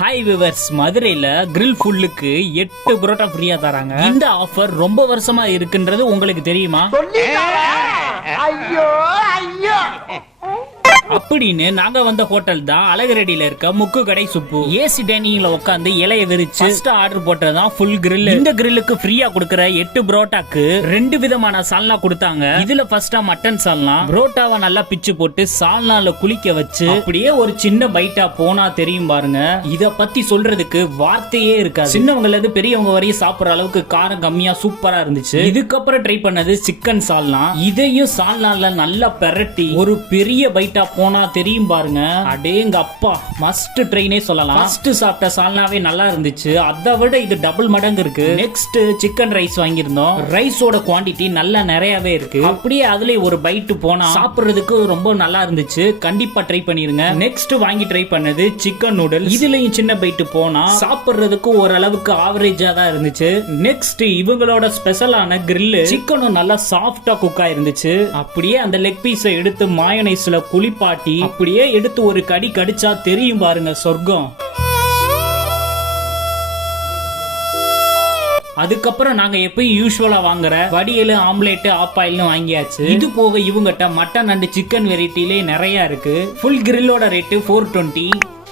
Hi viewers, மதுரையில grill ஃபுல்லுக்கு 8 parotta ஃப்ரீயா தராங்க. இந்த ஆஃபர் ரொம்ப வருஷமா இருக்குன்றது உங்களுக்கு தெரியுமா? அப்படின்னு நாங்க வந்த ஹோட்டல் தான் அழகரடியில இருக்க முக்கு கடை சுப்பு. ஏசி டைனிங்ல உட்காந்து இலைய விரிச்சு ஆர்டர் போட்டதான் ஃபுல் கிரில். இந்த கிரில்லுக்கு ஃப்ரீயா கொடுக்கற 8 புரோட்டாக்கு 2 விதமான சால்னா கொடுத்தாங்க. இதுல ஃபர்ஸ்டா மட்டன் சால்னா, புரோட்டாவை நல்லா பிச்சு போட்டு சால்னால குளிக்க வச்சு அப்படியே ஒரு சின்ன பைட்டா போனா தெரியும் பாருங்க. இத பத்தி சொல்றதுக்கு வார்த்தையே இருக்காது. சின்னவங்கல இருந்து பெரியவங்க வரையும் சாப்பிடுற அளவுக்கு காரம் கம்மியா சூப்பரா இருந்துச்சு. இதுக்கப்புறம் ட்ரை பண்ணது சிக்கன் சால்னா. இதையும் சால்னால நல்லா பெரட்டி ஒரு பெரிய பைட்டா போனா தெரியும் பாருங்க. அடேங்க அப்பா, மஸ்ட் ட்ரைனே சொல்லலாம். ஃபர்ஸ்ட் சாப்பிட்ட சால்னாவே நல்லா இருந்துச்சு, அதை விட இது டபுள் மடங்கு இருக்கு. நெக்ஸ்ட் சிக்கன் ரைஸ் வாங்கியிருந்தோம். ரைஸோட குவாண்டிட்டி நல்லா நிறையவே இருக்கு. அப்படியே அதுல ஒரு பைட் போனா சாப்பிடுறதுக்கு ரொம்ப நல்லா இருந்துச்சு. கண்டிப்பா ட்ரை பண்ணிருங்க. நெக்ஸ்ட் வாங்கி ட்ரை பண்ணது சிக்கன் நூடுல்ஸ். இதுலயும் சின்ன பைட் போனா சாப்பிடுறதுக்கு ஓரளவுக்கு ஆவரேஜா தான் இருந்துச்சு. நெக்ஸ்ட் இவங்களோட ஸ்பெஷலான கிரில் சிக்கனும் நல்லா சாஃப்டா குக் ஆயிருந்துச்சு. அப்படியே அந்த லெக் பீஸை எடுத்து மாயோனைஸ்ல குளிப்பாட்டி அப்படியே எடுத்து ஒரு கடி கடிச்சா தெரியும் பாருங்க சொர்க்கம். அதுக்கப்புறம் நாங்க எப்பயும் யூசுவலா வாங்குற வடியல், ஆம்லேட், ஆப்பாயில்னு வாங்கியாச்சு. இது போக இவங்கிட்ட மட்டன் அண்ட் சிக்கன் வெரைட்டிலே நிறைய இருக்கு. ஃபுல் கிரில்லோட rate 420.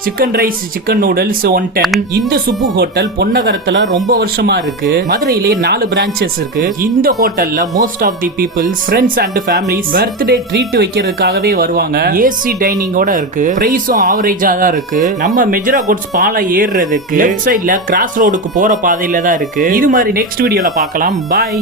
Chicken rice, chicken noodles 110. இந்த சுப்பு ஹோட்டல் பொன்னகரத்துல ரொம்ப வருஷமா இருக்கு. மதுரையிலே 4 பிரான்ச்சஸ் இருக்கு. இந்த ஹோட்டல்ல most of the peoples, friends and families birthday treat வைக்கிறதுக்காகவே வருவாங்க. ஏசி டைனிங்கோட இருக்கு. பிரைஸும் ஆவரேஜா தான் இருக்கு. நம்ம மெஜரா கோட்ஸ் பாலை ஏறுறதுக்கு லெஃப்ட் சைட்ல கிராஸ் ரோடுக்கு போற பாதையில தான் இருக்கு. இது மாதிரி நெக்ஸ்ட் வீடியோல பார்க்கலாம். பாய்.